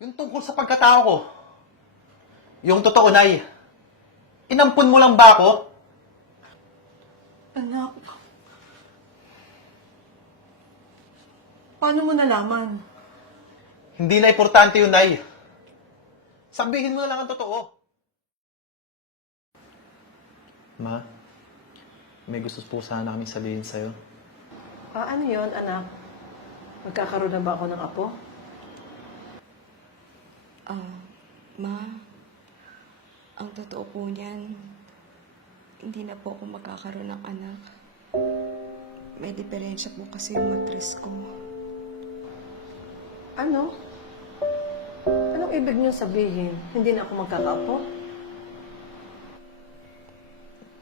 Yung tungkol sa pagkatao ko. Yung totoo, Nay. Inampun mo lang ba ako? Anak, paano mo nalaman? Hindi na importante yun, Nay. Sabihin mo na lang ang totoo. Ma, may gusto po sana kami sabihin sa'yo. Ano yon, anak? Magkakaroon na ba ako ng apo? Ma, ang totoo po niyan, hindi na po ako magkakaroon ng anak. May diferensya po kasi yung matres ko. Ano? Anong ibig niyong sabihin? Hindi na ako magkakaapo?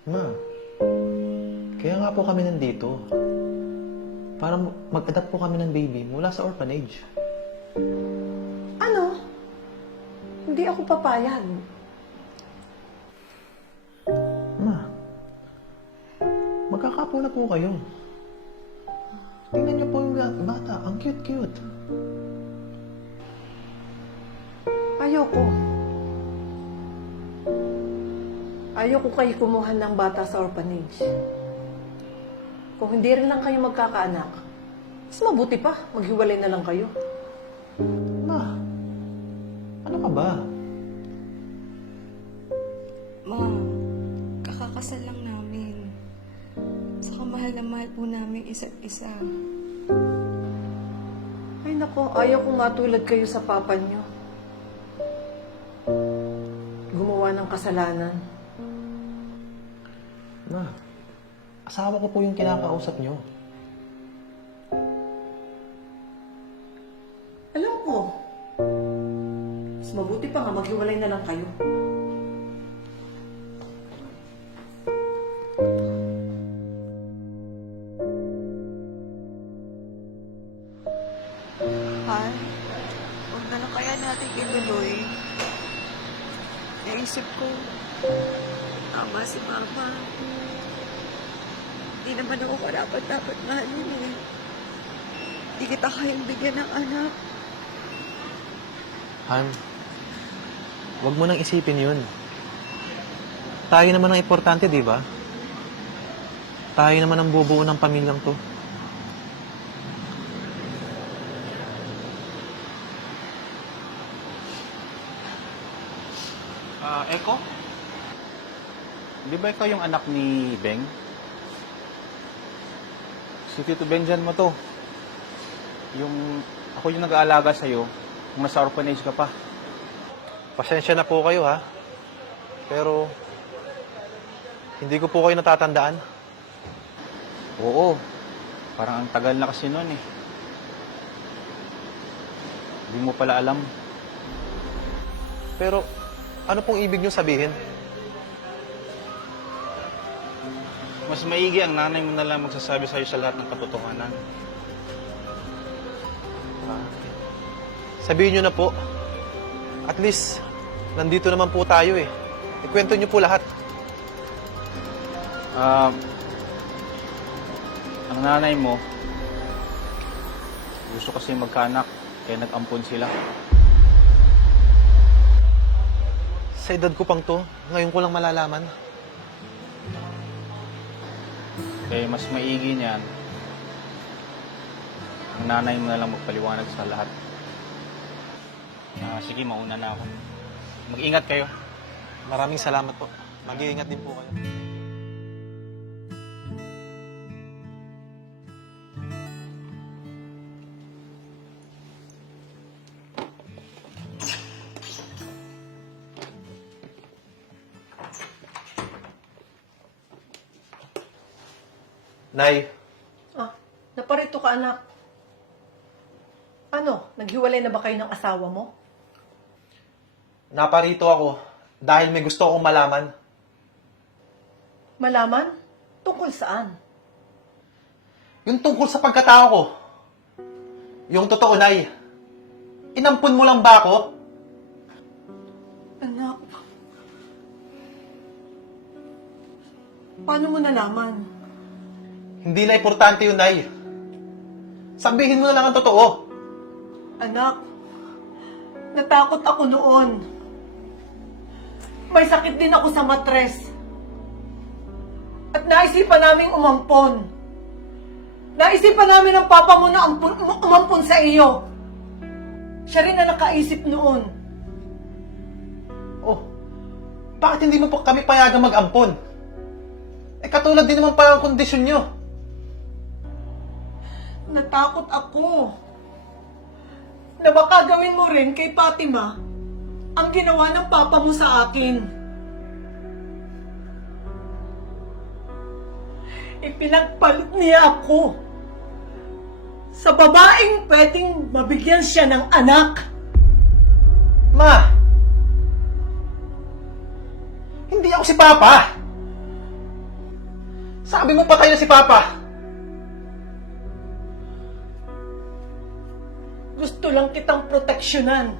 Ma, kaya nga po kami nandito. Para mag-adapt po kami ng baby mula sa orphanage. Ano? Hindi ako papayag. Ma, magkakapo na po kayo. Tingnan niyo po yung bata. Ang cute-cute. Ayoko. Ayoko kayo kumuha ng bata sa orphanage. Kung hindi rin lang kayo magkakaanak, mas mabuti pa, maghiwalay na lang kayo. Ma, ano ka ba? Ma, kakakasal lang namin. Saka mahal na mahal po namin isa't isa. Ay nako, ayaw kong matulad kayo sa papa niyo. Gumawa ng kasalanan. Ma, asawa ko po yung kinakausap niyo. Alam ko, mas mabuti pa nga maghiwalay na lang kayo. Han, huwag na lang kaya natin inuloy. Naisip ko, tama si Mama. Hindi naman ako karapat-dapat mahalin eh. Hindi kita kayang bigyan ng anak. Han, wag mo nang isipin yun. Tayo naman ang importante, di ba? Tayo naman ang bubuo ng pamilyang to. Eko? Di ba ikaw yung anak ni Beng? Si Tito Benjan mo to. Ako yung nag-aalaga sa'yo kung nasa orphanage ka pa. Pasensya na po kayo, ha? Pero, hindi ko po kayo natatandaan. Oo. Parang ang tagal na kasi nun eh. Hindi mo pala alam. Pero, ano pong ibig niyo sabihin? Mas maigi ang nanay mo na lang magsasabi sa'yo sa lahat ng katotohanan. Sabihin niyo na po. At least, nandito naman po tayo eh. Ikwento niyo po lahat. Ang nanay mo, gusto kasi magkaanak, kaya nag-ampon sila. Sa edad ko pang to, ngayon ko lang malalaman. Kaya mas maigi niyan, ang nanay mo na lang magpaliwanag sa lahat. Sige, mauna na ako. Mag-ingat kayo. Maraming salamat po. Mag-iingat din po kayo. Nay, Naparito ka, anak. Ano, naghiwalay na ba kayo ng asawa mo? naparito ako dahil may gusto akong malaman. Malaman? Tungkol saan? Yung tungkol sa pagkatao ko. Yung totoo, Nay. Inampun mo lang ba ako? Anak, paano mo nalaman? Hindi na importante yun, Nay. Sabihin mo na lang ang totoo. Anak, Natakot ako noon. May sakit din ako sa matres. At naisipan naming umampon. Naisipan namin ng papa mo na umampon sa iyo. Siya rin na nakaisip noon. Oh, bakit hindi mo po kami payagang mag-ampon? Eh, katulad din naman pala ang kondisyon nyo. Natakot ako na baka gawin mo rin kay Fatima ang ginawa ng papa mo sa akin. Ipinagpalit niya ako sa babaeng pwedeng mabigyan siya ng anak. Ma! Hindi ako si Papa! Sabi mo patay na si Papa! Gusto lang kitang proteksyonan.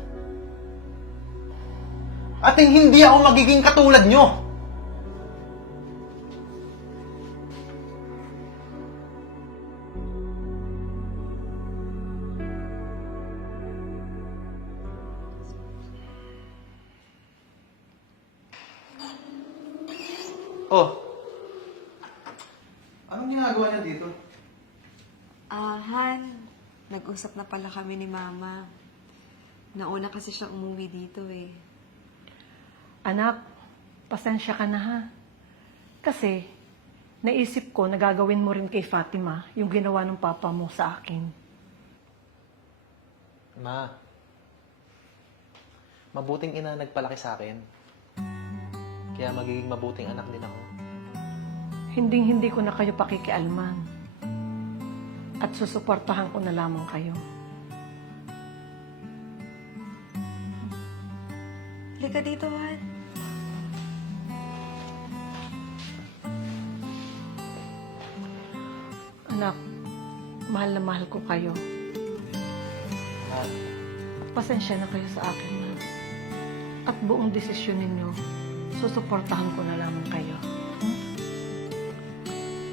At hindi ako magiging katulad nyo! Oh. Anong ginagawa niya dito? Han, nag-usap na pala kami ni Mama. Nauna kasi siya umuwi dito eh. Anak, pasensya ka na ha. Kasi, naisip ko na gagawin mo rin kay Fatima yung ginawa ng papa mo sa akin. Ma. Mabuting ina nagpalaki sa akin. Kaya magiging mabuting anak din ako. Hinding-hindi ko na kayo pakikialman. At susuportahan ko na lamang kayo. Halika dito, Han. Anak, mahal na mahal ko kayo. Ma. Pasensya na kayo sa akin, ma. At buong desisyon ninyo, susuportahan ko na lamang kayo.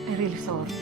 I'm really sorry.